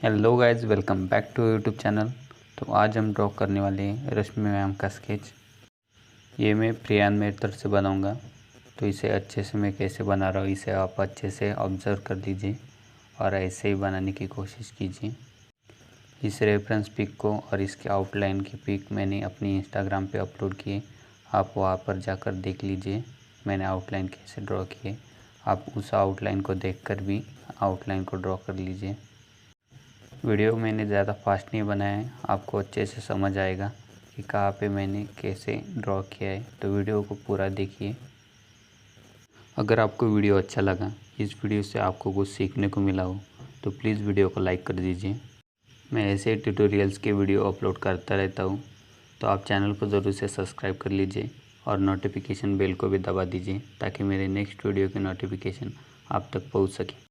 Hello guys, welcome back to YouTube channel. तो आज हम ड्रॉ करने वाले हैं रश्मि मैम का स्केच। ये मैं प्रियान मेथड से बनाऊंगा। तो इसे अच्छे से मैं कैसे बना रहा हूँ इसे आप अच्छे से ऑब्ज़र्व कर लीजिए और ऐसे ही बनाने की कोशिश कीजिए। इस रेफरेंस पिक को और इसके आउटलाइन की पिक मैंने अपनी इंस्टाग्राम पे अपलोड किए, आप वहाँ पर जाकर देख लीजिए मैंने आउटलाइन कैसे ड्रॉ किए। आप उस आउटलाइन को देखकर भी आउटलाइन को ड्रॉ कर लीजिए। वीडियो मैंने ज़्यादा फास्ट नहीं बनाया है, आपको अच्छे से समझ आएगा कि कहाँ पे मैंने कैसे ड्रॉ किया है। तो वीडियो को पूरा देखिए। अगर आपको वीडियो अच्छा लगा, इस वीडियो से आपको कुछ सीखने को मिला हो तो प्लीज़ वीडियो को लाइक कर दीजिए। मैं ऐसे ट्यूटोरियल्स के वीडियो अपलोड करता रहता हूँ, तो आप चैनल को ज़रूर से सब्सक्राइब कर लीजिए और नोटिफिकेशन बेल को भी दबा दीजिए ताकि मेरे नेक्स्ट वीडियो की नोटिफिकेशन आप तक पहुँच सके।